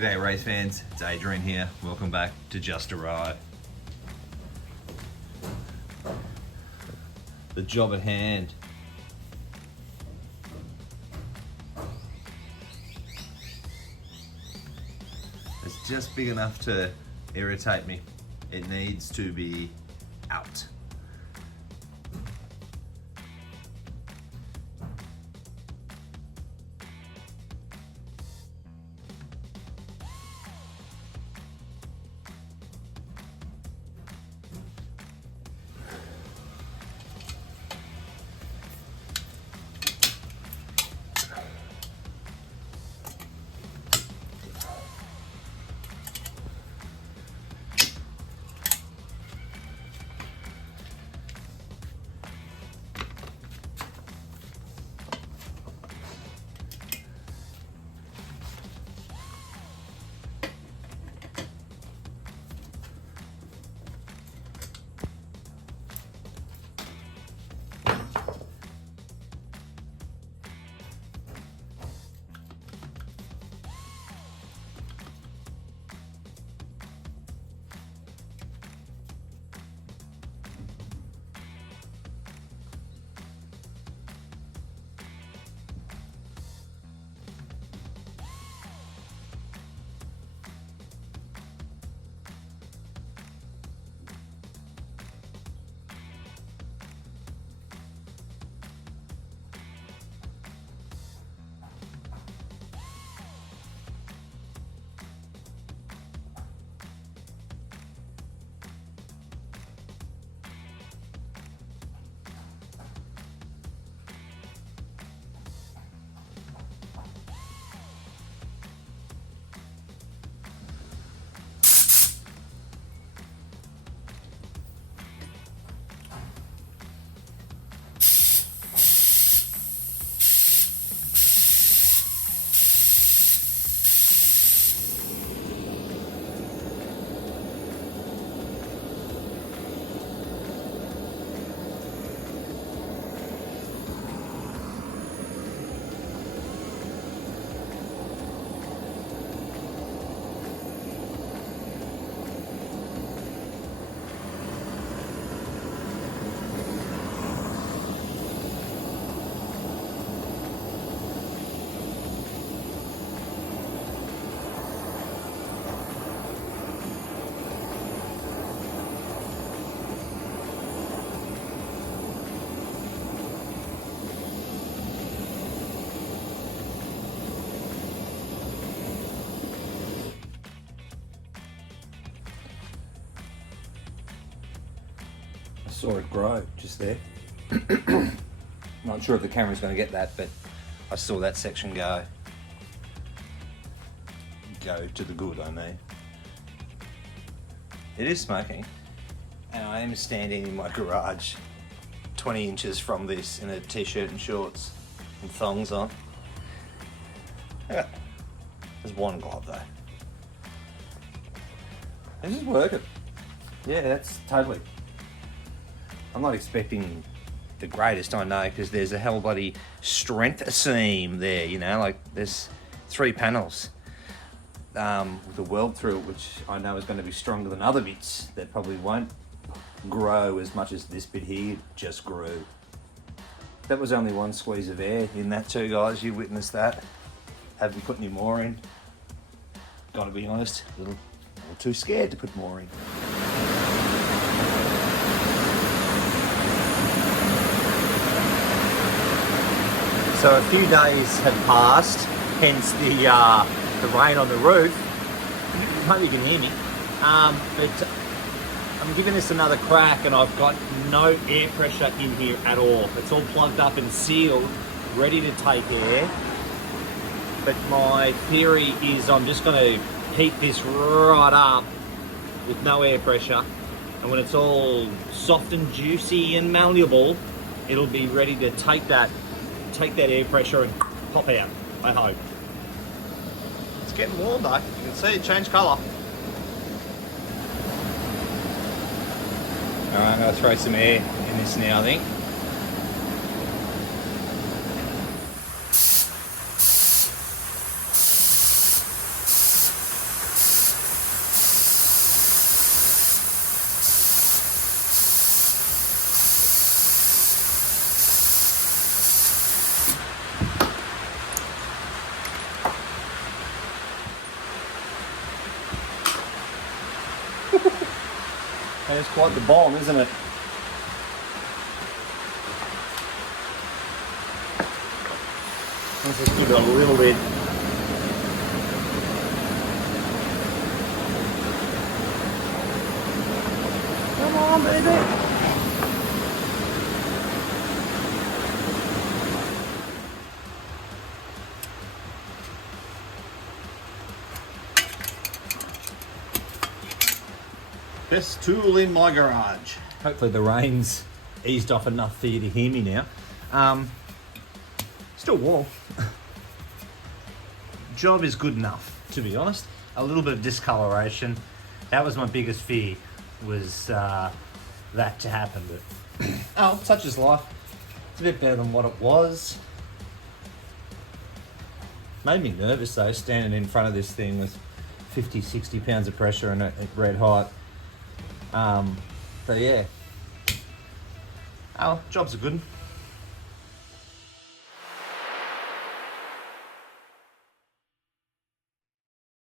G'day race fans, it's Adrian here. Welcome back to Just Arrive. The job at hand. It's just big enough to irritate me. It needs to be out. Saw it grow just there. Not sure if the camera's going to get that, but I saw that section go to the good, I mean. It is smoking, and I am standing in my garage 20 inches from this in a t-shirt and shorts and thongs on. There's one glove though. This is working. Yeah, that's totally. I'm not expecting the greatest, I know, because there's a hell bloody strength seam there, you know, like there's 3 panels with a weld through it, which I know is going to be stronger than other bits that probably won't grow as much as this bit here just grew. That was only one squeeze of air in that too, guys. You witnessed that. Haven't put any more in. Gotta be honest, a little too scared to put more in. So a few days have passed, hence the rain on the roof. Hope you can hear me. But I'm giving this another crack, and I've got no air pressure in here at all. It's all plugged up and sealed, ready to take air. But my theory is I'm just going to heat this right up with no air pressure, and when it's all soft and juicy and malleable, it'll be ready to take that air pressure and pop out, I hope. It's getting warm though, you can see it change colour. Alright, I'm going to throw some air in this now, I think. And it's quite the bomb, isn't it? Let's just give it a little bit. Come on, baby. Best tool in my garage. Hopefully the rain's eased off enough for you to hear me now. Still warm. Job is good enough, to be honest. A little bit of discoloration. That was my biggest fear, was that to happen. But oh, such is life. It's a bit better than what it was. Made me nervous though, standing in front of this thing with 50, 60 pounds of pressure and at red hot. So yeah. Oh, jobs are good.